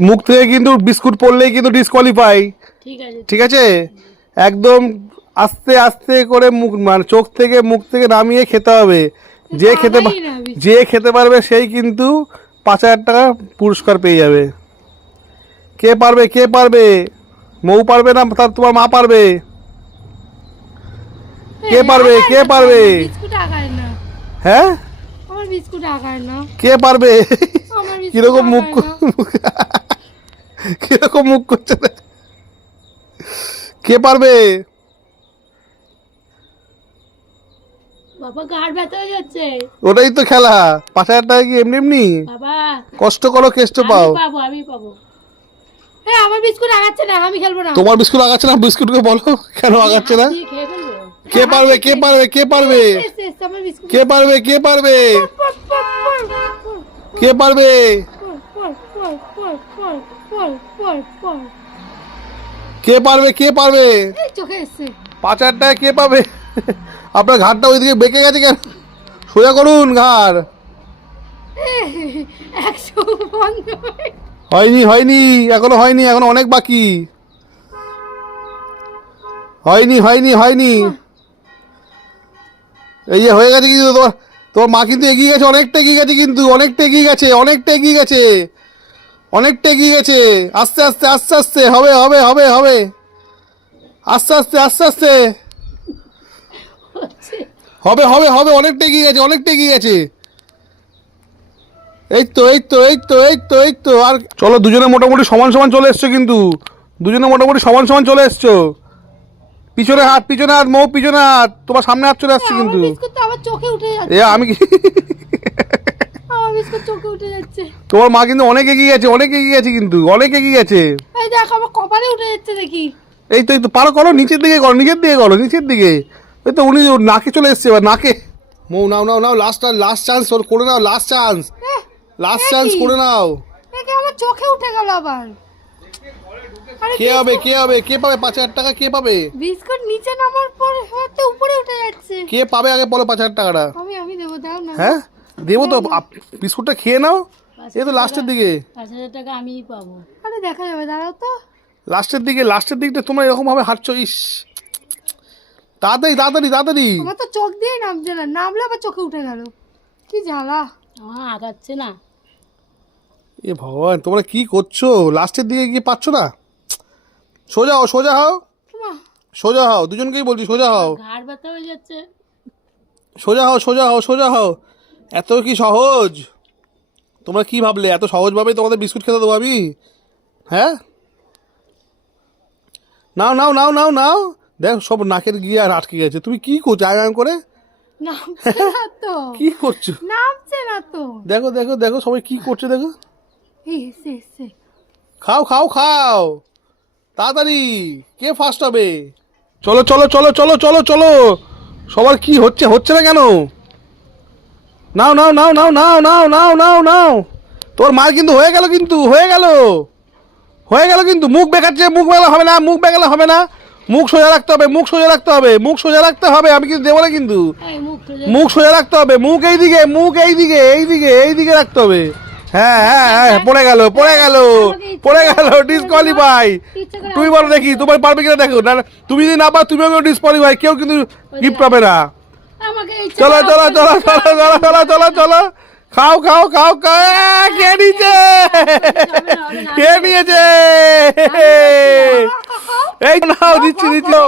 মুখ থেকে কিন্তু বিস্কুট পড়লেই কিন্তু ডিসকোয়ালিফাই ঠিক আছে। একদম আস্তে আস্তে করে মুখ মানে চোখ থেকে মুখ থেকে নামিয়ে খেতে হবে। যে খেতে। যে খেতে পারবে সেই কিন্তু পাঁচ হাজার টাকা পুরস্কার পেয়ে যাবে। কে পারবে কে পারবে? মৌ পারবে না তার তোমার মা পারবে। কে পারবে কে পারবে? হ্যাঁ? বিস্কুট আগায় না। কে পারবে? কীরকম মুখ। কীরকম মুখ করছে কে পারবে বাবা গাড় ব্যথা হয়ে যাচ্ছে ওটাই তো খেলা পাঁচ হাজার টাকা কি এমনি এমনি বাবা কষ্ট করো কেষ্ট পাও পাবো আমি পাবো হ্যাঁ আমার বিস্কুট আগাচ্ছে না আমি খেলব না তোমার বিস্কুট আগাচ্ছে না বিস্কুটকে বলো কেন আগাচ্ছে না কে পারবে কে পারবে কে পারবে কে পারবে কে পারবে কে পারবে কে পারবে কে পারবে? এই পাঁচ হাজার টাকা কে পাবে? আপনার ঘাটটা ওইদিকে বেঁকে গেছে কেন? সোজা করুন ঘাড়। হয়ে- হয়নি হয়নি এখনও হয়নি এখনও অনেক বাকি। হয়নি হয়নি হয়নি। এই যে হয়ে গেছে কিন্তু তোমার তোমার মা কিন্তু এগিয়ে গেছে অনেকটা এগিয়ে গেছে কিন্তু অনেকটা এগিয়ে গেছে অনেকটা এগিয়ে গেছে। অনেকটা এগিয়ে গেছে। আস্তে আস্তে আস্তে আস্তে হবে হবে হবে হবে। আস্তে আস্তে আস্তে আস্তে। হবে হবে হবে অনেকটা এগিয়ে গেছে অনেকটা এগিয়ে গেছে। এই তো এই তো এই তো এই তো এই তো আর চলো দুজনে মোটামুটি সমান সমান চলে এসছো কিন্তু। দুজনে মোটামুটি সমান সমান চলে এসছো। পিছনে হাত পিছনে হাত মৌ পিছনে হাত। তোমার সামনে হাত চলে আসছে কিন্তু। বিস্কুট তো আমার চোখে উঠে যাচ্ছে। এ আমি কি চোখে উঠে যাচ্ছে। তোমার মা কিন্তু অনেক এগিয়ে গেছে অনেক এগিয়ে গেছে কিন্তু অনেক এগিয়ে গেছে। এই দেখ আমার কপালে উঠে যাচ্ছে দেখি। এই তো এই তো পারো করো নিচের দিকে করো নিচের দিকে করো নিচের দিকে। ওই তো উনি নাকে চলে এসছে এবার নাকে। মৌ নাও নাও নাও লাস্ট লাস্ট চান্স ওর করে নাও লাস্ট চান্স লাস্ট চান্স করে নাও। আমার চোখে উঠে গেল আবার। কে হবে কে হবে কে পাবে? পাঁচ হাজার টাকা কে পাবে? বিস্কুট নিচে নামার পর হয়তো উপরে উঠে যাচ্ছে। কে পাবে আগে বলো পাঁচ হাজার টাকাটা? আমি আমি দেবো দাও না। হ্যাঁ? দেবো তো আপ- বিস্কুটটা খেয়ে নাও এই তো লাস্টের দিকে। পাঁচ হাজার টাকা আমিই পাবো। আরে দেখা যাবে দাঁড়াও তো। লাস্টের দিকে লাস্টের দিকটা তোমরা এরকম ভাবে হাঁটছো ইস। তাড়াতাড়ি তাড়াতাড়ি তাড়াতাড়ি। আমার তো চোখ দিয়ে নামছে না নামলে আবার চোখে উঠে গেল। কি জ্বালা। আমার আগাচ্ছে না। এ ভগবান তোমরা কি করছ? লাস্টের দিকে গিয়ে পাচ্ছ না? সোজা হও সোজা হও। সোজা হও দুজনকেই বলছি সোজা হও। ঘাড় ব্যথা হয়ে যাচ্ছে। সোজা হও সোজা হও সোজা হও। এত কি সহজ? তোমরা কি ভাবলে? এত সহজভাবে তোমাদের বিস্কুট খেতে দেবো আমি হ্যাঁ? নাও নাও নাও নাও নাও। দেখ সব নাকের গিয়ে আর আটকে গেছে। তুমি কি করছ? আয় করে। কি করছ? দেখো দেখো দেখো সবাই কি করছে দেখো। খাও খাও খাও। তাড়াতাড়ি। কে ফার্স্ট হবে? চলো চলো চলো চলো চলো চলো। সবার কি হচ্ছে হচ্ছে না কেন? নাও নাও নাও নাও নাও নাও নাও নাও নাও। তোর মার কিন্তু হয়ে গেল কিন্তু হয়ে গেল। হয়ে গেল কিন্তু মুখ বেকাচ্ছে মুখ বেলা হবে না মুখ বেগালে হবে না। মুখ সোজা রাখতে হবে মুখ সোজা রাখতে হবে মুখ সোজা রাখতে হবে আমি কিন্তু দেবো না কিন্তু। মুখ সোজা রাখতে হবে মুখ এই দিকে মুখ এই দিকে এই দিকে এই দিকে রাখতে হবে। হ্যাঁ হ্যাঁ হ্যাঁ পড়ে গেল পড়ে গেল পড়ে গেল ডিসকোয়ালিফাই তুমি বলো দেখি তোমার পারবে কিনা দেখো। না তুমি যদি না পারো তুমিও ডিসকোয়ালিফাই কেউ কিন্তু গিফট পাবে না। চলো চলো চলো চলো চলো চলো চলো চলো খাও খাও খাও কে নিয়েছে কে নিয়েছে এই নাও দিচ্ছি দিচ্ছি